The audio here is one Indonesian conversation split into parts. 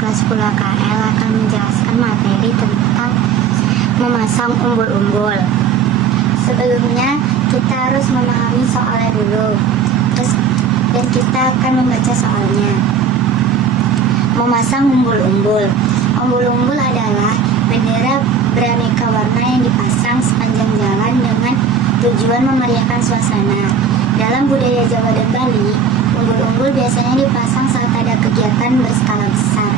kelas 10 KL akan menjelaskan materi tentang memasang umbul-umbul. Sebelumnya kita harus memahami soalnya dulu, dan kita akan membaca soalnya. Memasang umbul-umbul. Umbul-umbul adalah bendera beraneka warna yang dipasang sepanjang jalan dengan tujuan memeriahkan suasana. Dalam budaya Jawa dan Bali, umbul-umbul biasanya dipasang saat ada kegiatan berskala besar.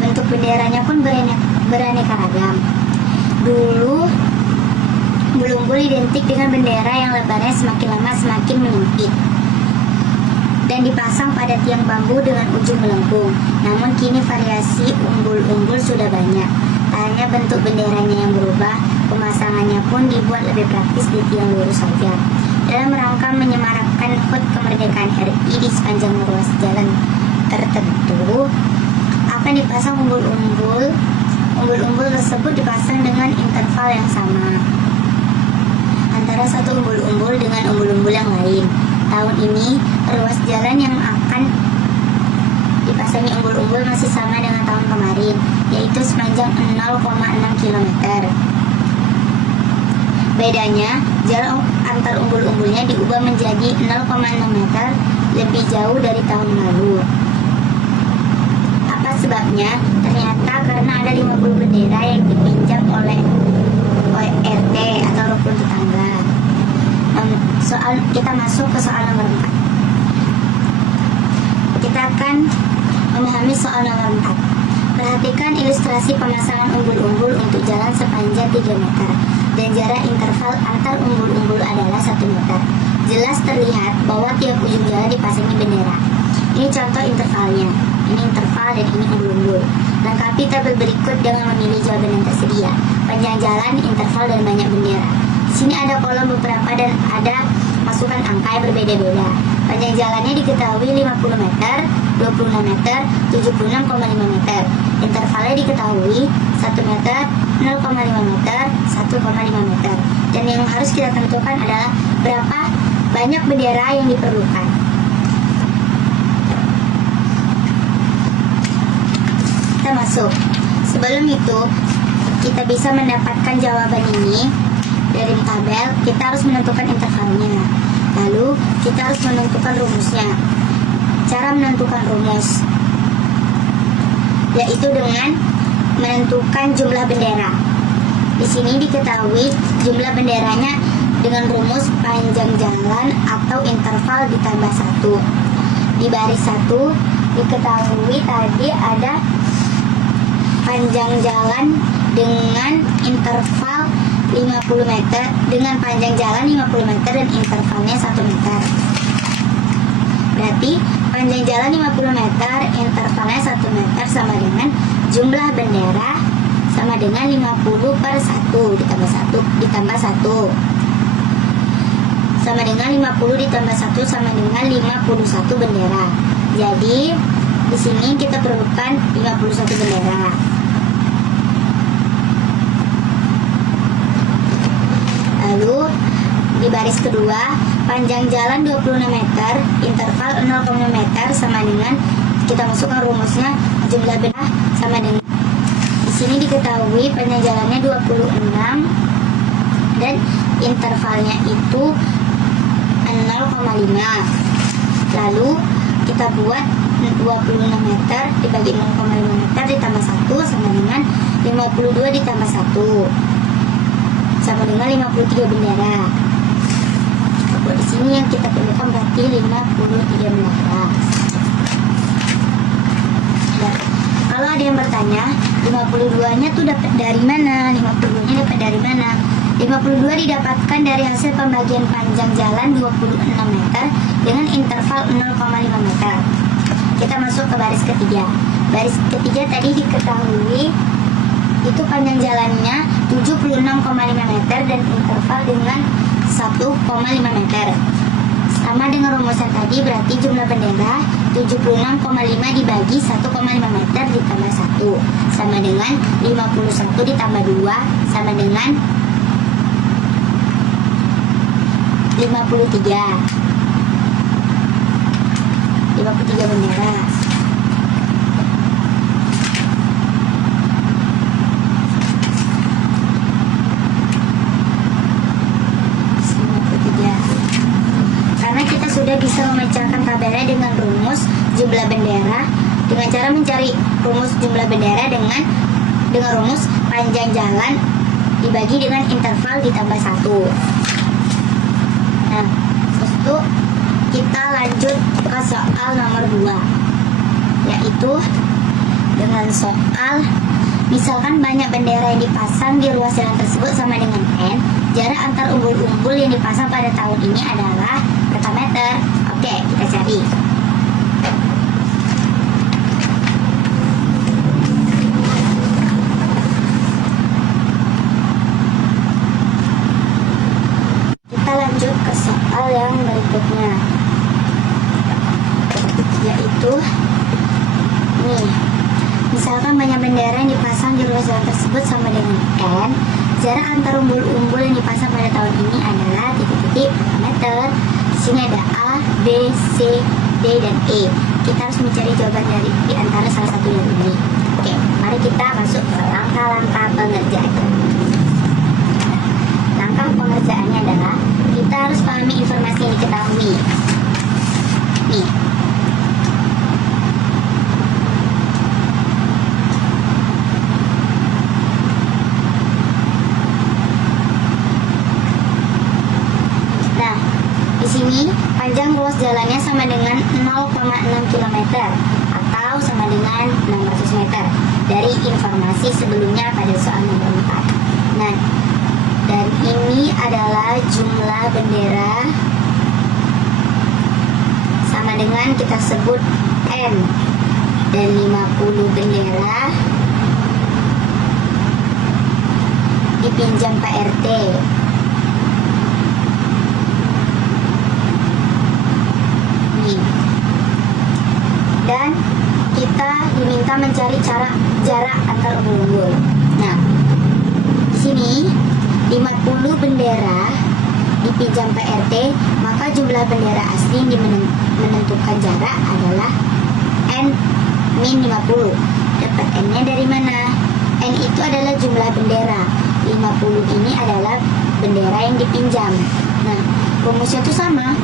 Bentuk benderanya pun beraneka ragam. Dulu, umbul-umbul identik dengan bendera yang lebarnya semakin lama semakin menyempit dan dipasang pada tiang bambu dengan ujung melengkung. Namun kini variasi umbul-umbul sudah banyak. Tak hanya bentuk benderanya yang berubah, pemasangannya pun dibuat lebih praktis di tiang lurus saja. Dalam rangka menyemarakkan HUT kemerdekaan RI di sepanjang ruas jalan tertentu, akan dipasang umbul-umbul. Umbul-umbul tersebut dipasang dengan interval yang sama antara satu umbul-umbul dengan umbul-umbul yang lain. Tahun ini, ruas jalan yang akan dipasangi umbul-umbul masih sama dengan tahun kemarin, yaitu sepanjang 0,6 km. Bedanya, jarak antar umbul-umbulnya diubah menjadi 0,6 meter lebih jauh dari tahun lalu. Apa sebabnya? Ternyata karena ada 50 bendera yang dipinjam oleh RT atau rukun tetangga. Kita masuk ke soal nomor 4. Kita akan memahami soal nomor 4. Perhatikan ilustrasi pemasangan umbul-umbul untuk jalan sepanjang 3 meter dan jarak interval antar umbul-umbul adalah 1 meter. Jelas terlihat bahwa tiap ujung jalan dipasangi bendera. Ini contoh intervalnya. Ini interval dan ini umbul-umbul. Lengkapi tabel berikut dengan memilih jawaban yang tersedia. Panjang jalan, interval, dan banyak bendera. Di sini ada kolom beberapa dan ada masukan angka yang berbeda-beda. Panjang jalannya diketahui 50 meter, 26 meter, 76,5 meter. Intervalnya diketahui 1 meter, 0,5 meter, 1,5 meter. Dan yang harus kita tentukan adalah berapa banyak bendera yang diperlukan. Kita masuk. Sebelum itu, kita bisa mendapatkan jawaban ini dari tabel. Kita harus menentukan intervalnya. Lalu, kita harus menentukan rumusnya. Cara menentukan rumus yaitu dengan menentukan jumlah bendera. Di sini diketahui jumlah benderanya dengan rumus panjang jalan atau interval ditambah 1. Di baris 1 diketahui tadi ada panjang jalan dengan interval 50 meter, dengan panjang jalan 50 meter dan intervalnya 1 meter. Berarti panjang jalan 50 meter, intervalnya 1 meter sama dengan jumlah bendera sama dengan 50 per 1 ditambah 1 sama dengan 50 ditambah 1 sama dengan 51 bendera. Jadi di sini kita perlukan 51 bendera. Lalu di baris kedua, panjang jalan 26 meter, interval 0,5 meter sama dengan, kita masukkan rumusnya, jumlah bendera sama dengan, di sini diketahui panjang jalannya 26 dan intervalnya itu 0,5. Lalu kita buat 26 meter dibagi 0,5 meter ditambah 1 sama dengan 52 ditambah 1 sama dengan 53 bendera. Buat di sini yang kita perlukan berarti 53 bendera. Ya. Kalau ada yang bertanya, 52-nya tuh dapat dari mana? 52-nya dapat dari mana? 52 didapatkan dari hasil pembagian panjang jalan 26 meter dengan interval 0,5 meter. Kita masuk ke baris ketiga. Baris ketiga tadi diketahui itu panjang jalannya 76,5 meter dan interval dengan 1,5 meter. Sama dengan rumusan tadi, berarti jumlah bendera 76,5 dibagi 1,5 meter ditambah 1 sama dengan 51 ditambah 2 sama dengan 53 bendera. cara mencari rumus jumlah bendera dengan rumus panjang jalan dibagi dengan interval ditambah 1. Nah, terus itu kita lanjut ke soal nomor 2, yaitu dengan soal misalkan banyak bendera yang dipasang di ruas jalan tersebut sama dengan N. Jarak antar umbul-umbul yang dipasang pada tahun ini adalah berapa meter? Oke, kita cari. Kita lanjut ke soal yang berikutnya, yaitu nih, misalkan banyak bendera yang dipasang di ruas jalan tersebut sama dengan N. Jarak antar umbul-umbul yang dipasang pada tahun ini adalah titik-titik meter. Di sini ada A, B, C, D, dan E. Kita harus mencari jawaban dari di antara salah satu dari ini. Oke, mari kita masuk ke langkah-langkah pengerjaan. Langkah pengerjaannya adalah kita harus pahami informasi yang diketahui. Nih, di sini panjang ruas jalannya sama dengan 0,6 km atau sama dengan 600 meter dari informasi sebelumnya pada soal nomor 4. Nah, dan ini adalah jumlah bendera sama dengan kita sebut N, dan 50 bendera dipinjam Pak RT. Dan kita diminta mencari jarak antar umbul-umbul. Nah, di sini 50 bendera dipinjam PRT, maka jumlah bendera asli yang menentukan jarak adalah N-50. Dapat N-nya dari mana? N itu adalah jumlah bendera. 50 ini adalah bendera yang dipinjam. Nah, rumusnya itu sama.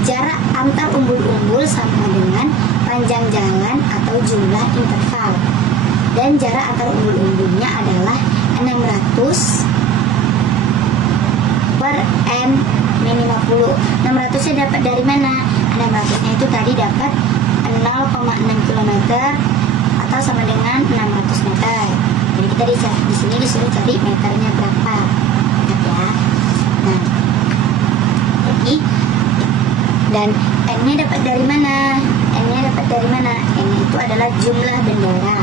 Jarak antar umbul-umbul sama dengan panjang jalan atau jumlah interval. Dan jarak antar umbul-umbulnya adalah 600 per N min 50. 600 nya dapat dari mana? 600 nya itu tadi dapat 0,6 km atau sama dengan 600 meter. Jadi kita di sini disuruh cari meternya berapa. Ya. Nah, jadi dan N-nya dapat dari mana? N-nya dapat dari mana? N itu adalah jumlah bendera.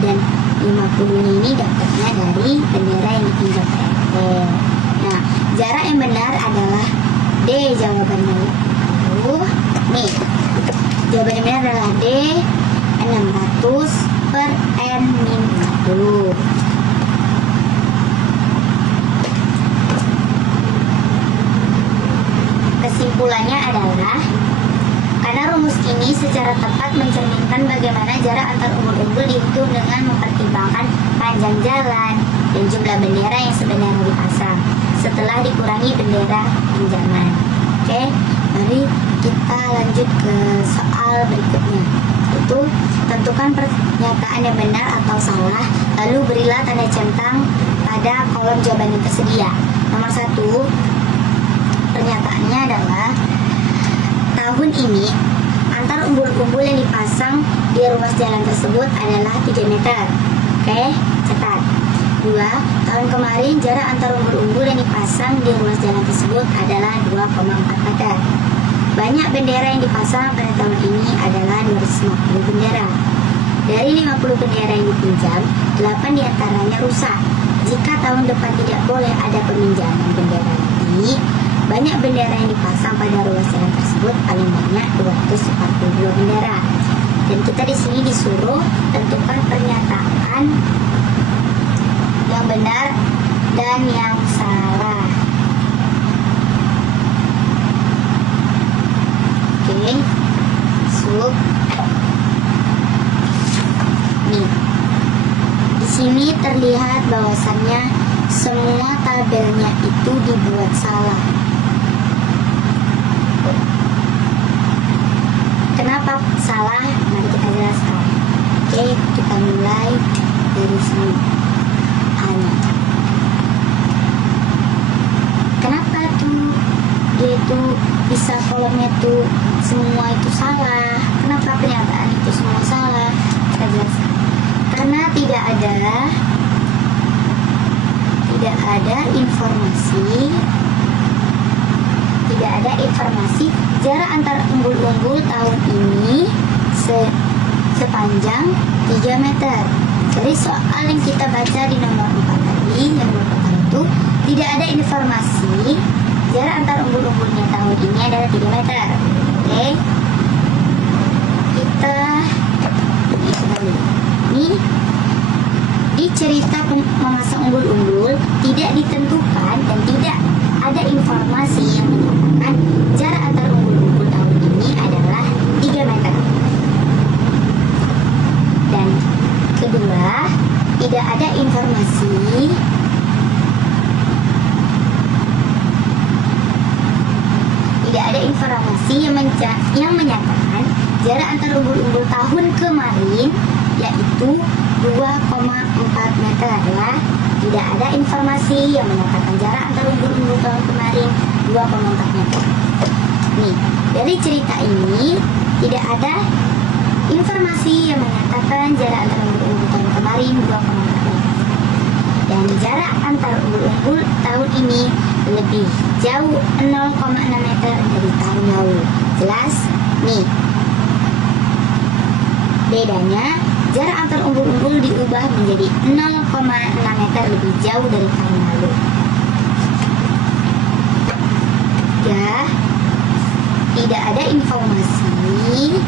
Dan 50 ini dapatnya dari bendera yang dipinjam PRT. Nah, jarak yang benar adalah D jawabannya. Nih, jawaban yang benar adalah D, 600 per N min 50. Kesimpulannya adalah karena rumus ini secara tepat mencerminkan bagaimana jarak antar umbul-umbul dihitung dengan mempertimbangkan panjang jalan dan jumlah bendera yang sebenarnya dipasang setelah dikurangi bendera pinjaman. Oke, mari kita lanjut ke soal berikutnya. Itu tentukan pernyataan yang benar atau salah, lalu berilah tanda centang pada kolom jawaban yang tersedia. Nomor 1, pernyataannya adalah tahun ini antar umbul-umbul yang dipasang di ruas jalan tersebut adalah 3 meter. Oke, catat. 2, tahun kemarin jarak antar umbul-umbul yang dipasang di ruas jalan tersebut adalah 2,4 meter. Banyak bendera yang dipasang pada tahun ini adalah 250 bendera. Dari 50 bendera yang dipinjam, 8 diantaranya rusak. Jika tahun depan tidak boleh ada peminjaman bendera lagi, banyak bendera yang dipasang pada ruas jalan tersebut paling banyak 242 bendera. Dan kita di sini disuruh tentukan pernyataan yang benar dan yang salah. Oke, masuk. Nih, di sini terlihat bahwasannya semua tabelnya itu dibuat salah. Kenapa salah? Mari kita jelaskan. Oke, kita mulai dari sini. A-nya. Kenapa tuh dia tuh bisa kolomnya tuh semua itu salah? Kenapa pernyataan itu semua salah? Kita jelaskan. Karena tidak ada informasi jarak antar umbul-umbul tahun ini sepanjang 3 meter. Dari soal yang kita baca di nomor 4 tadi, yang pertama itu tidak ada informasi jarak antar umbul-umbulnya tahun ini adalah 3 meter. Oke, kita kembali. Ini di cerita memasang umbul-umbul tidak ditentukan dan tidak ada informasi yang menyatakan jarak antar umbul-umbul tahun ini adalah 3 meter. Dan kedua, tidak ada informasi yang menyatakan jarak antar umbul-umbul tahun kemarin yaitu 2,4 meter ya. Tidak ada informasi yang menyatakan jarak antar umbul-umbul tahun kemarin 2,4 meter. Nih, dari cerita ini tidak ada informasi yang menyatakan jarak antar umbul-umbul tahun kemarin 2,4 meter. Dan jarak antar umbul-umbul tahun ini lebih jauh 0,6 meter dari tahun lalu. Jelas? Nih, bedanya jarak antar umbul-umbul diubah menjadi 0,6 meter lebih jauh dari tahun lalu. Ya, tidak ada informasi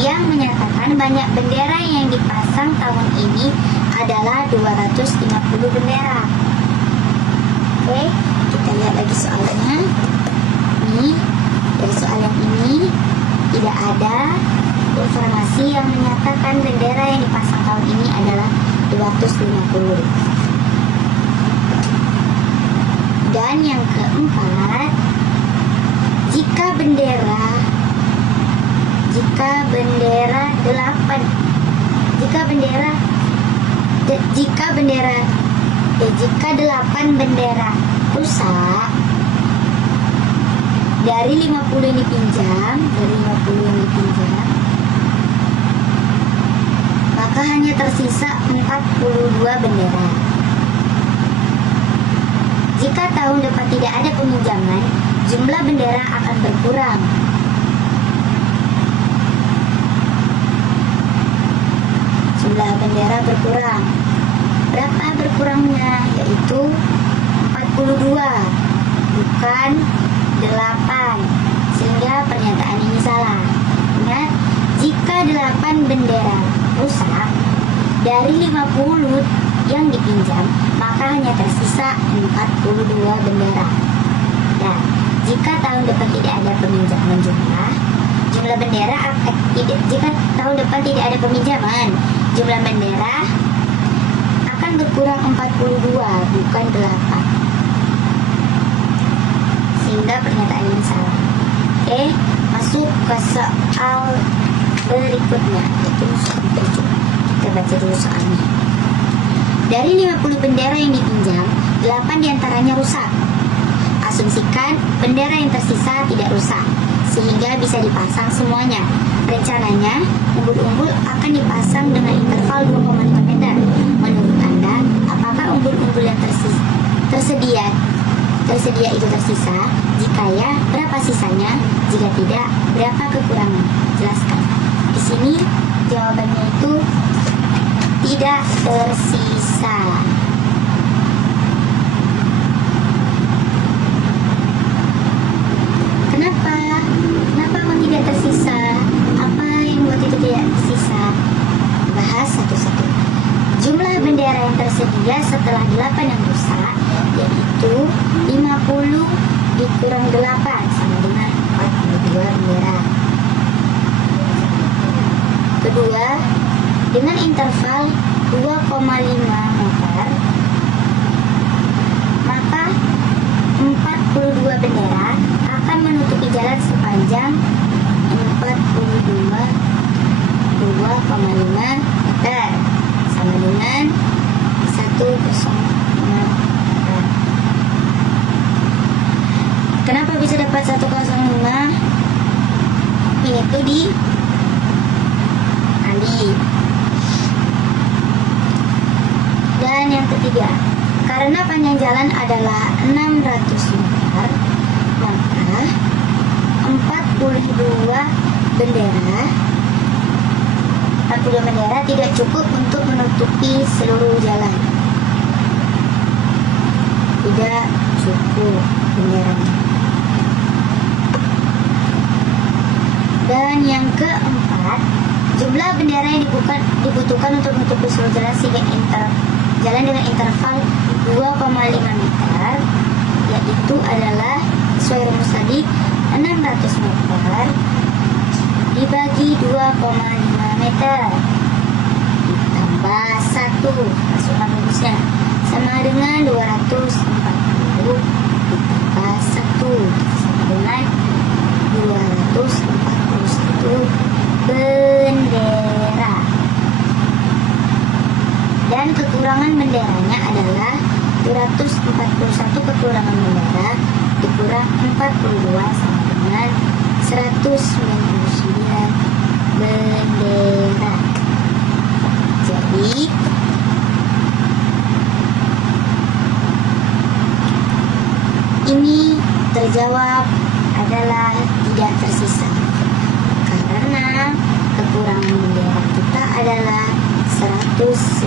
yang menyatakan banyak bendera yang dipasang tahun ini adalah 250 bendera. Oke, kita lihat lagi soalnya. Nih, dari soal yang ini tidak ada informasi yang menyatakan bendera yang dipasang tahun ini adalah 250. Dan yang keempat, jika bendera 8 bendera rusak dari 50 yang dipinjam, maka hanya tersisa 42 bendera. Jika tahun depan tidak ada peminjaman, jumlah bendera akan berkurang. Jumlah bendera berkurang. Berapa berkurangnya? Yaitu 42, bukan 8. Sehingga pernyataan ini salah. Ingat, jika 8 bendera rusak dari 50 yang dipinjam, maka hanya tersisa 42 bendera. Nah, jika tahun depan tidak ada peminjaman jumlah bendera jika tahun depan tidak ada peminjaman, jumlah bendera akan berkurang 42, bukan 8. Sehingga pernyataan ini salah. Oke, masuk ke soal berikutnya, yaitu soal 7. Kita baca dulu soalnya. Dari 50 bendera yang dipinjam, 8 diantaranya rusak. Asumsikan bendera yang tersisa tidak rusak, sehingga bisa dipasang semuanya. Rencananya, umbul-umbul akan dipasang dengan interval 2,5 meter. Menurut Anda, apakah umbul-umbul yang tersedia itu tersisa? Jika ya, berapa sisanya? Jika tidak, berapa kekurangan? Jelaskan. Di sini jawabannya itu tidak tersisa. Kenapa kok tidak tersisa? Apa yang buat itu tidak tersisa? Bahas satu-satu. Jumlah bendera yang tersedia setelah 8 yang rusak yaitu 50 dikurang 8 sama dengan 42 bendera. Kedua, dengan interval 2,5 meter, maka 42 bendera akan menutupi jalan sepanjang 42,5 meter sama dengan 105 meter. Kenapa bisa dapat 105? Itu dikali. Dan yang ketiga, karena panjang jalan adalah 600 meter, maka 42 bendera tidak cukup untuk menutupi seluruh jalan. Tidak cukup benderanya. Dan yang keempat, jumlah bendera yang dibutuhkan untuk menutupi seluruh jalan sehingga jalan dengan interval 2,5 meter, yaitu adalah sesuai rumus tadi 600 meter dibagi 2,5 meter ditambah 1, masukkan rumusnya, sama dengan 240 ditambah 1 sama dengan 241 bendera. Dan kekurangan benderanya adalah 241 kekurangan bendera dikurang 42 sama dengan 199 bendera. Jadi ini terjawab adalah tidak tersisa karena kekurangan bendera kita adalah 199